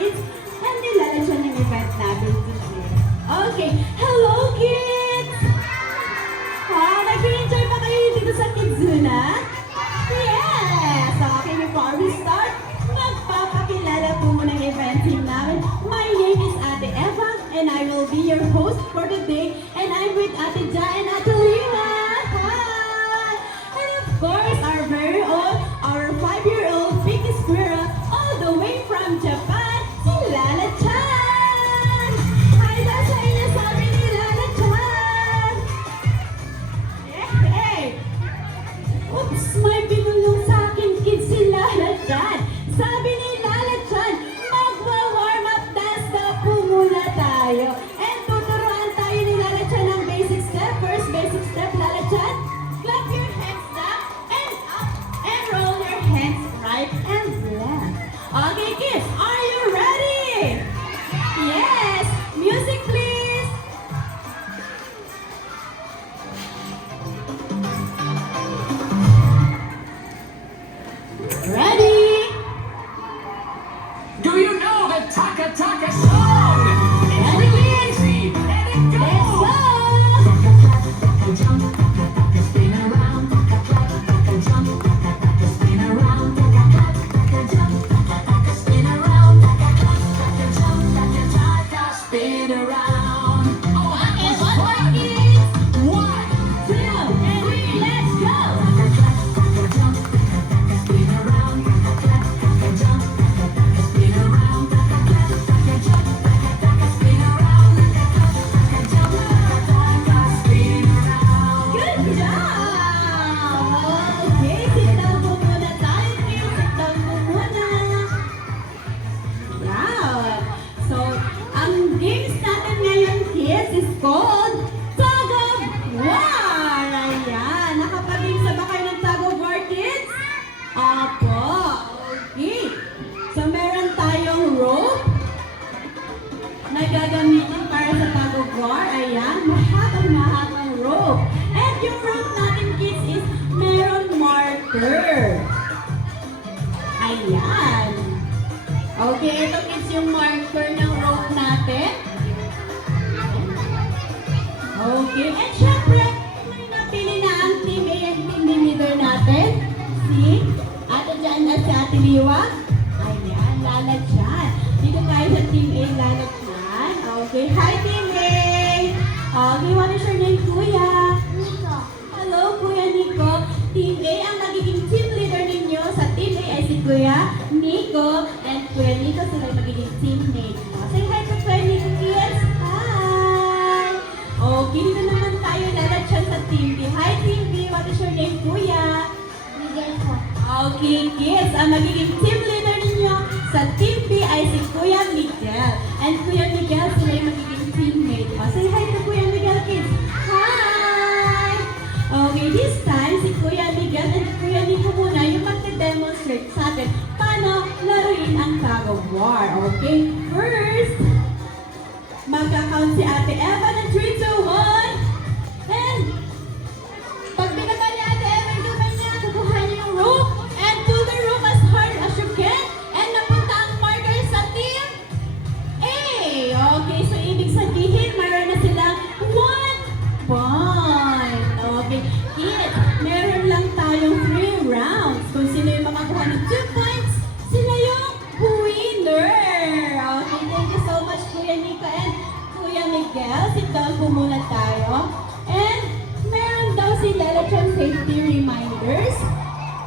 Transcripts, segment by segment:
kids and nilalansyan yung event natin today. Okay, hello kids! Nag-enjoy pa kayo dito sa Kidzuna? Yes! Okay, before we start, magpapakilala po muna ng event team namin. My name is Ate Eva and I will be your host for the day, and I'm with Ate Ja and Ate Lima. Hi! And of course, our very own, our 5-year-old Vicky Squirrel, all the way from Japan, si Lala Chan! Hi daw sa inyo, sabi ni Lala Chan! Hey! Oops, may binulong sa akin kids si Lala Chan. Sabi ni Lala Chan, magwa-warm up dance na po muna tayo. And tuturuan tayo ni Lala Chan ng basic step. First basic step, Lala Chan, clap your hands down and up and roll your hands right and left. Okay kids, are you ready? Yes! Music please! Ready? Do you know the Taka Taka song? It's really easy. Let it go. Let's go! Spin around, jump, spin around, jump, spin around, jump, spin around. Oh, that was fun. 1, 2, 3, let's go! spin around, jump, spin around, spin around, spin around. Good job! Okay, sit down po muna tayo, kids. Sit down po muna. Wow! So, ang games natin ngayon, kids, is called Tug of War! Ayan, nakapag-games na ba kayo ng Tug of War, kids? Opo, okay. So, meron tayong rope na gagamitin para sa Tug of War. Ayan, mahabang rope. And yung rope natin, kids, is meron marker. Ayan. Okay, ito kids yung marker ng rope natin. Okay, and syempre, may napili na ang team A and team B leader natin. Si Ate Jan at si Ate Liwa. Ayan, Lala Chan. Dito tayo sa team A, Lala Chan. Okay, hi team A! Okay, what is your name, Kuya? Nico. Hello, Kuya Nico. Team A, ang magiging team leader ninyo sa team A ay si Kuya Nico. And Kuya Nico, sila yung magiging teammate mo. Say hi to Kuya Nico, kids. Hi! Okay, dito naman tayo, Lala Chan sa team B. Hi, team B. What is your name, Kuya? Miguel po. Okay, kids. Ang magiging team leader ninyo sa team B ay si Kuya Miguel. And Kuya Miguel, sila yung magiging teammate mo. Say hi to Kuya Miguel, kids. Hi! Okay, this time, si Kuya Miguel and Kuya Nico muna yung magte-demonstrate sa atin paano laruin ang Tug of War. Okay? First, magka-count si Ate Eva ng 3, 2, 1. And, pag binaba ni Ate Eva yung kamay niya, kukuha niyo yung rope and pull the rope as hard as you can. And napunta ang marker sa team A. Okay, so ibig sabihin, mayroon na silang 1 point. Okay, kids, meron lang tayong 3 rounds. Kung sino yung makakuha ng 2 points, sila yung winner. Okay, thank you so much, Kuya Nico and Kuya Miguel. Sit down po muna tayo. And meron daw si Lala Chan safety reminders.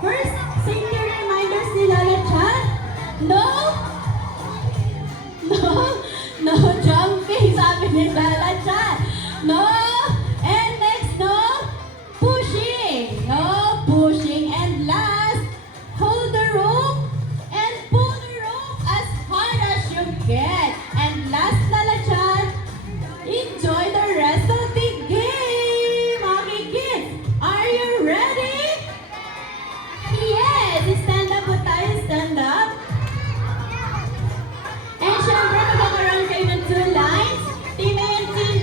First, safety reminders ni Lala Chan. No! No jumping, sabi ni Lala Chan. No! And next, no pushing. No pushing. And last, hold the rope and pull the rope as hard as you can. And last, Lala Chan, enjoy the rest of the game. Okay, kids, are you ready? Yes! Stand up po tayo, stand up. And syempre, magkakaroon kayo ng 2 lines. Team A and Team B.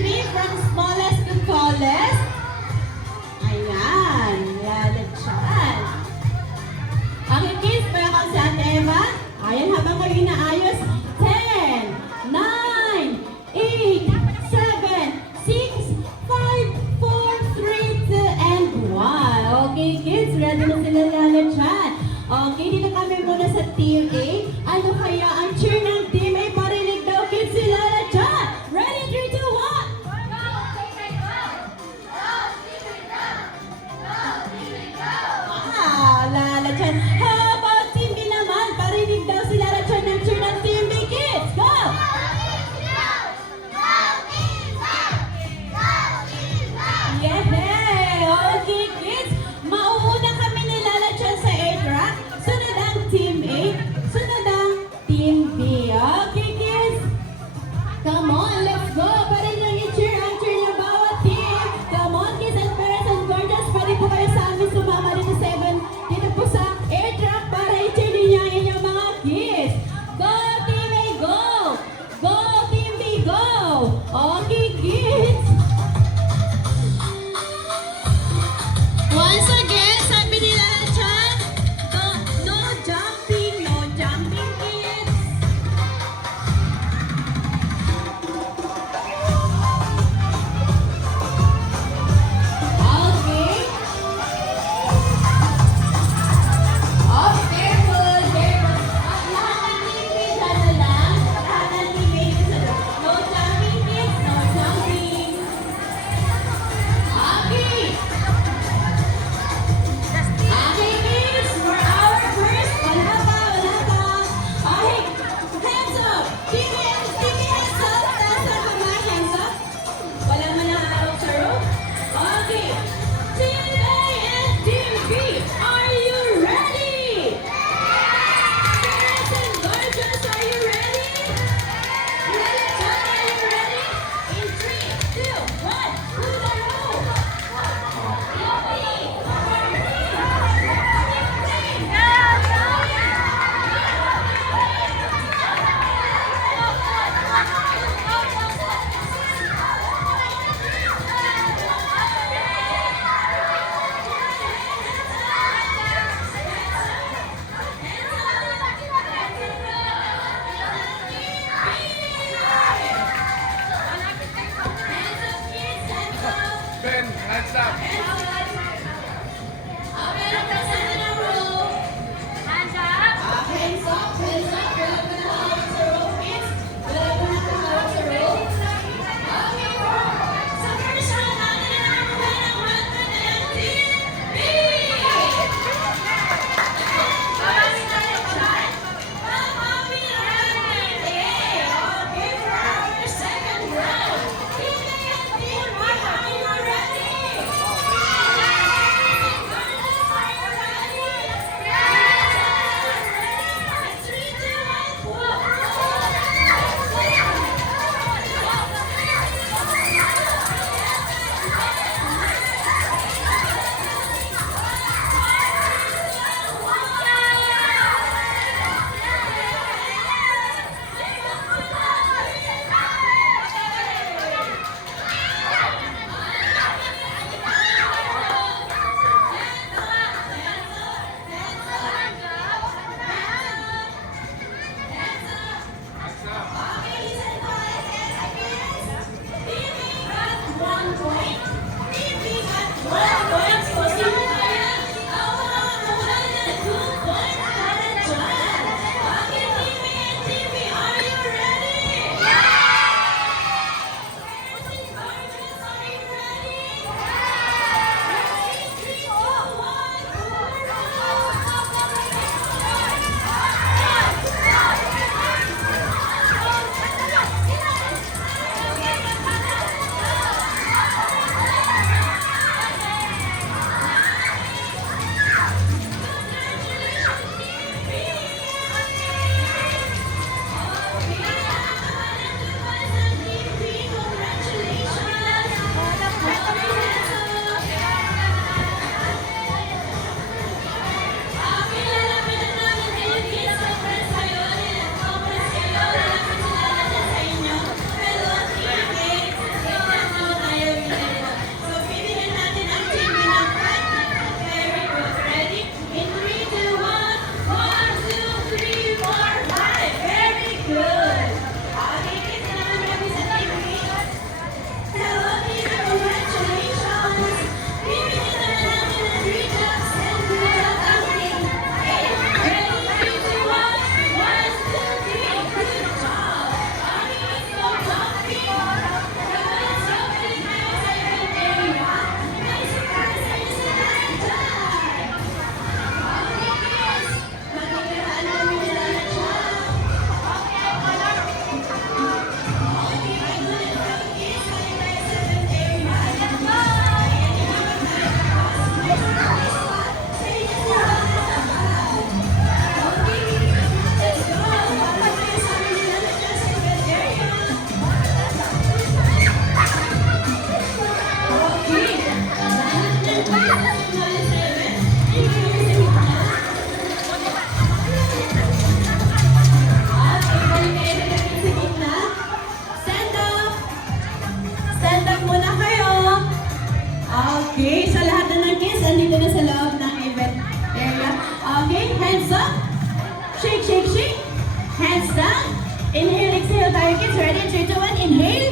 Okay, kids, ready? 3, 2, 1, inhale.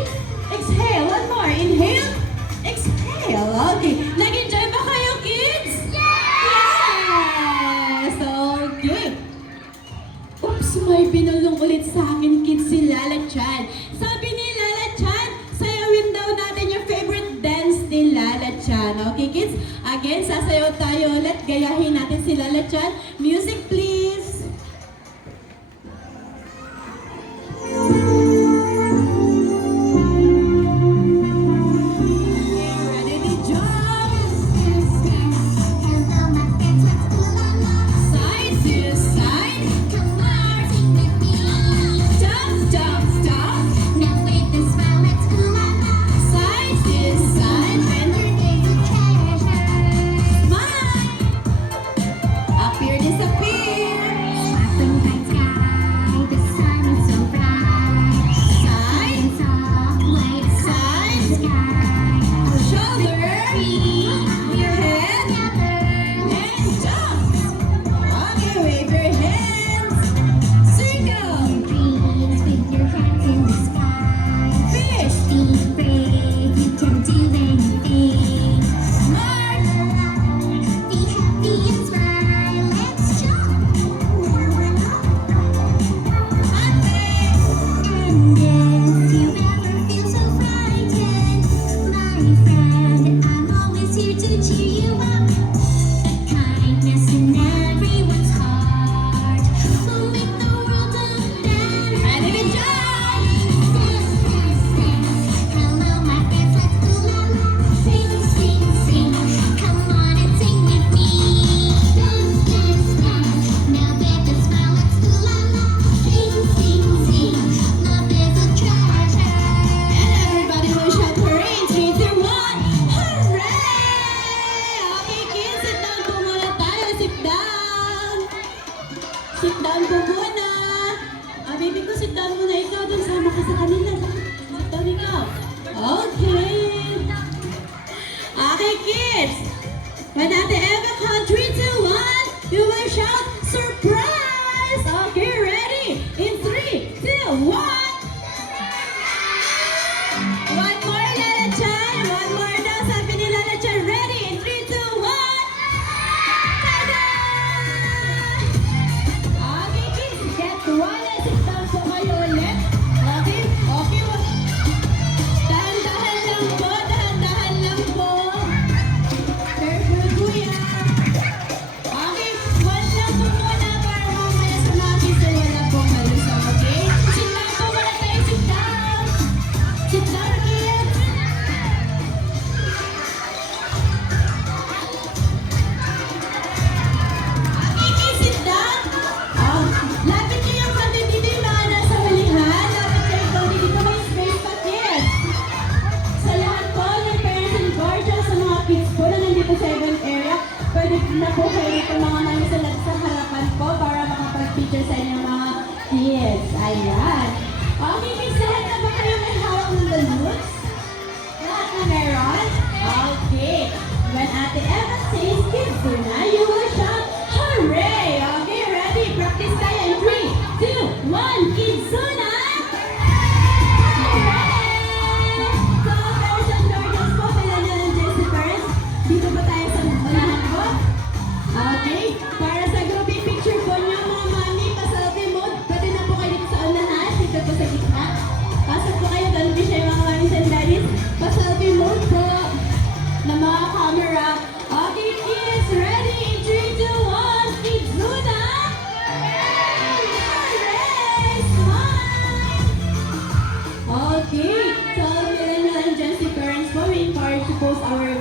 Exhale. One more. Inhale. Exhale. Okay. Nag-enjoy ba kayo, kids? Yes! Okay. Oops, may binulong ulit sa akin, kids, si Lala Chan. Sabi ni Lala Chan, sayawin daw natin yung favorite dance ni Lala Chan. Okay, kids? Again, sasayaw tayo ulit. Gayahin natin si Lala Chan. Music, please. Ready to jump? Side to side. Jump, jump, jump. Side to side. And smile. Appear, disappear. Side, side. Shoulder. Your head. And jump. Okay, wave your hands. Circle. Fish. Mark. To cheer you up, the kindness in everyone's heart will make the world a better. Ready to jump. Hello, my friends, let's go la la. Sing, sing, sing. Come on and sing with me. Dance, dance, dance. Now with a smile, let's go la la. Sing, sing, sing. Love is a treasure. And everybody will shout hooray in 3, 2, 1. Hooray! Okay, kids, sit down po muna tayo. Sit down. Sit down po muna. Baby ko, sit down muna ikaw. Dun sama ka sa kanila. Sit down ikaw. Okay. Okay, kids. When Ate Eva count 3, 2, 1, you will shout surprise. Okay, ready? In 3, 2, 1. One more, Lala Chan. One more daw. Sabi ni Lala Chan. Ready? In 3, 2, 1. Tada! Okay, kids. Get one and sit down po kayo ulit. Okay? Okay. Dahan-dahan lang po. Dahan-dahan lang po. Careful, kuya. Okay. One lang po muna para mamaya sa mga kids ay wala pong malusang. Okay? Sit down po muna tayo. Sit down. Sit down, kids. Okay, kids, sit down. Oh, lapit niyo yung konti dito yung mga nasa hulihan. Lapit niyo yung konti dito. May space pa, kids. Sa lahat po ng parents and guardians sa mga kids po na nandito sa event area, pwede na po kayo dito mga mami sa harapan po para makapag-picture sa inyong mga kids. Ayan. Okay, kids, lahat na ba kayo may hawak ng balloons? Lahat na meron? Okay. When Ate Eva says kids na, you will shout, hooray! Okay, ready? Practice tayo in 3, 2, 1, kids na! Hooray! So, parents and guardians po, kailan na nandiyan si parents? Dito ba tayo sa unahan po? Okay. Para sa grouping picture po niyo, mga mami, pa-selfie mode, pwede na po kayo dito sa unahan, dito po sa gitna. Pasok po kayo, don't be shy mga mami and daddies. Pa-selfie mode po na mga camera. Okay, kids, ready? In 3, 2, 1, kids na! Hooray! Smile! Okay, so meron na lang dyan si parents po. We encourage to post our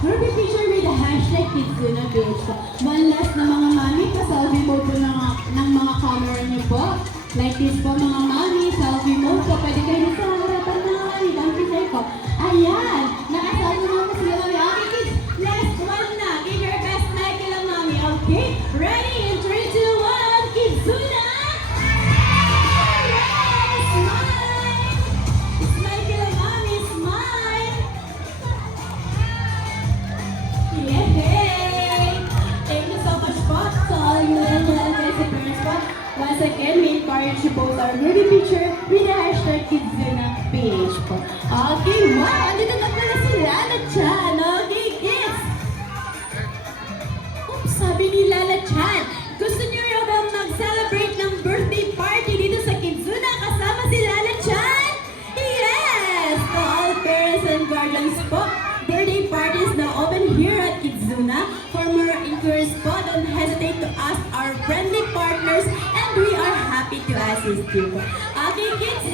grouping picture with the hashtag KidsUnaPH po. One last na mga mami, pa-selfie mode po ng mga camera niyo po. Like this po mga mami, selfie mode po. Pwede kayo sa harapan na mami, don't be shy po. Ayan, nakasalvo na po sila mami. Okay kids, last one na. Give your best smile kila mami, okay? Ready? In 3, 2, 1, kids na! Smile! Smile kila mami, smile! Yay! Thank you so much po sa all you and parents po. Once again, we encourage you both our grouping picture official Kidzuna page po. Okay, wow! Andito na pala si Lala Chan. Okay, kids! Oops, sabi ni Lala Chan, gusto niyo raw ba mag-celebrate ng birthday party dito sa Kidzuna kasama si Lala Chan? Yes! To all parents and guardians po, birthday party is now open here at Kidzuna. For more inquiries po, don't hesitate to ask our friendly partners and we are happy to assist you po. Okay, kids,